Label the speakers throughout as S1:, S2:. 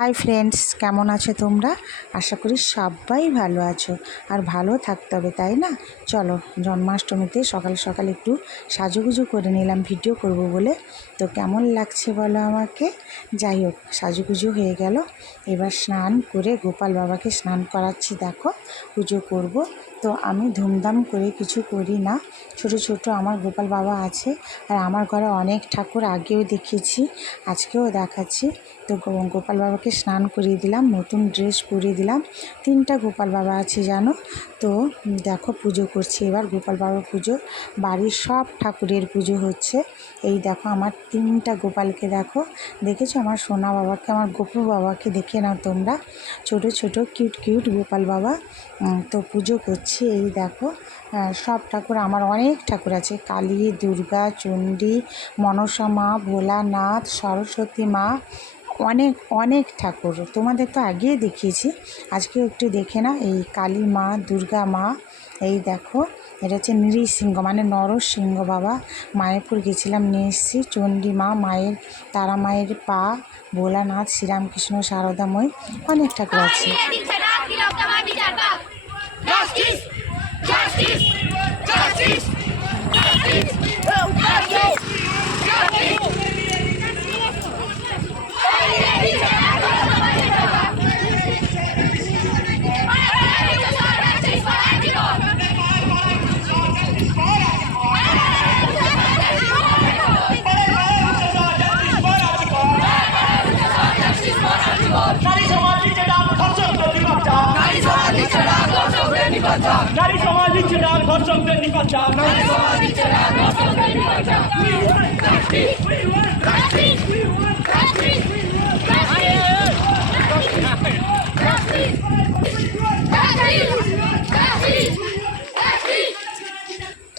S1: Hi friends কেমন আছো তোমরা? আশা করি সবাই ভালো আছো। আর ভালো থাকতে হবে, তাই না? চলো, জন্মাষ্টমীতে সকাল সকাল একটু সাজুগুজু করে নিলাম, ভিডিও করব বলে। তো কেমন লাগছে বলো আমাকে? যাই হোক, সাজুগুজু হয়ে গেল। এবার স্নান করে গোপাল বাবাকে স্নান করাচ্ছি, দেখো, পুজো করব। তো আমি ধুমধাম করে কিছু করি না। ছোট ছোট আমার গোপাল বাবা আছে, আর আমার ঘরে অনেক ঠাকুর আগেও দেখিয়েছি, আজকেও দেখাচ্ছি। তো গোপাল বাবাকে স্নান করিয়ে দিলাম, নতুন ড্রেস পরিয়ে দিলাম। তিনটা গোপাল বাবা আছে, জানো? তো দেখো পুজো করছি এবার, গোপাল বাবা পুজো। বাড়ির সব ঠাকুরের পুজো হচ্ছে। এই দেখো আমার তিনটা গোপালকে দেখো। দেখেছ? আমার সোনা বাবাকে, আমার গোপু বাবাকে দেখে নাও তোমরা। ছোট ছোট, কিউট কিউট গোপাল বাবা। তো পুজো করছি। এই দেখো সব ঠাকুর, আমার অনেক ঠাকুর আছে। কালী, দুর্গা, চণ্ডী, মনসা মা, ভোলানাথ, সরস্বতী মা অনেক অনেক ঠাকুর। তোমাদের তো আগেই দেখিয়েছি। আজকেও একটু দেখে না এই কালী মা, দুর্গা মা, এই দেখো, এটা হচ্ছে নৃসিংহ মানে নরসিংহ বাবা। মায়াপুর গেছিলাম, নিয়ে এসেছি। চণ্ডী মা, মায়ের, তারা মায়ের পা, ভোলানাথ, শ্রীরামকৃষ্ণ, শারদাময়, অনেক ঠাকুর আছে।
S2: নারী সমাজ নিচে ডাক ধর্ষকদের নিপাত চাও নারী সমাজ নিচে ডাল ধর্ষকদের নিপাত চাও নারী সমাজ নিচে ডাল ধর্ষকদের নিপাত চাও নারী সমাজ নিচে ডাল ধর্ষকদের নিপাত চাও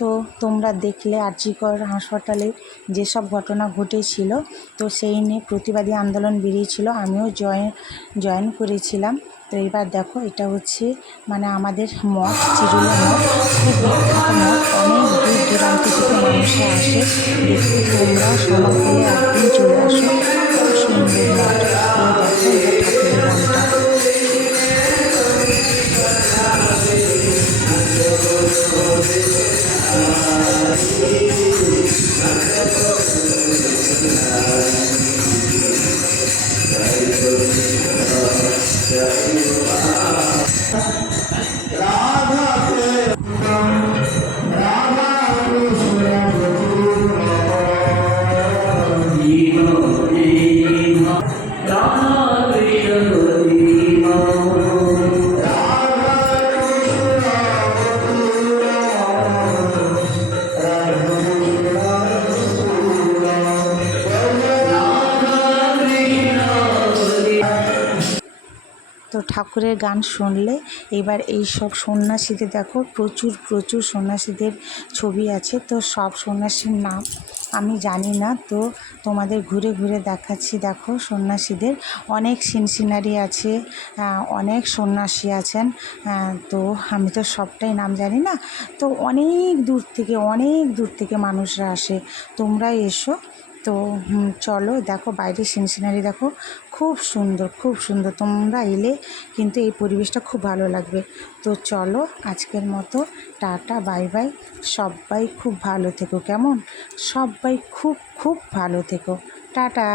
S1: তো তোমরা দেখলে আরজিকর হাসপাতালে যেসব ঘটনা ঘটেছিল, তো সেই নিয়ে প্রতিবাদী আন্দোলন বেরিয়েছিল। আমিও জয়েন জয়েন করেছিলাম। তো এবার দেখো, এটা হচ্ছে মানে আমাদের মঠ, চিরুলা মঠ। খুব মঠ অনেক দূর দূরান্ত থেকে মানুষরা আসে। তোমরা পেলে একদিন চলে আসো। খুব সুন্দর মঠ। Oh, no. তো ঠাকুরের গান শুনলে এবার এই সব সন্ন্যাসীদের দেখো, প্রচুর প্রচুর সন্ন্যাসীদের ছবি আছে। তো সব সন্ন্যাসীর নাম আমি জানি না, তো তোমাদের ঘুরে ঘুরে দেখাচ্ছি। দেখো সন্ন্যাসীদের অনেক সিন সিনারি আছে অনেক সন্ন্যাসী আছেন তো আমি তো সবটাই নাম জানি না। তো অনেক দূর থেকে, অনেক দূর থেকে মানুষরা আসে। তোমরা এসো তো চলো দেখো বাইরের সিন সিনারি দেখো। খুব সুন্দর খুব সুন্দর। তোমরা এলে কিন্তু এই পরিবেশটা খুব ভালো লাগবে। তো চলো আজকের মতো টাটা, বাই বাই। সবাই খুব ভালো থেকো, কেমন? সবাই খুব খুব ভালো থেকো। টাটা।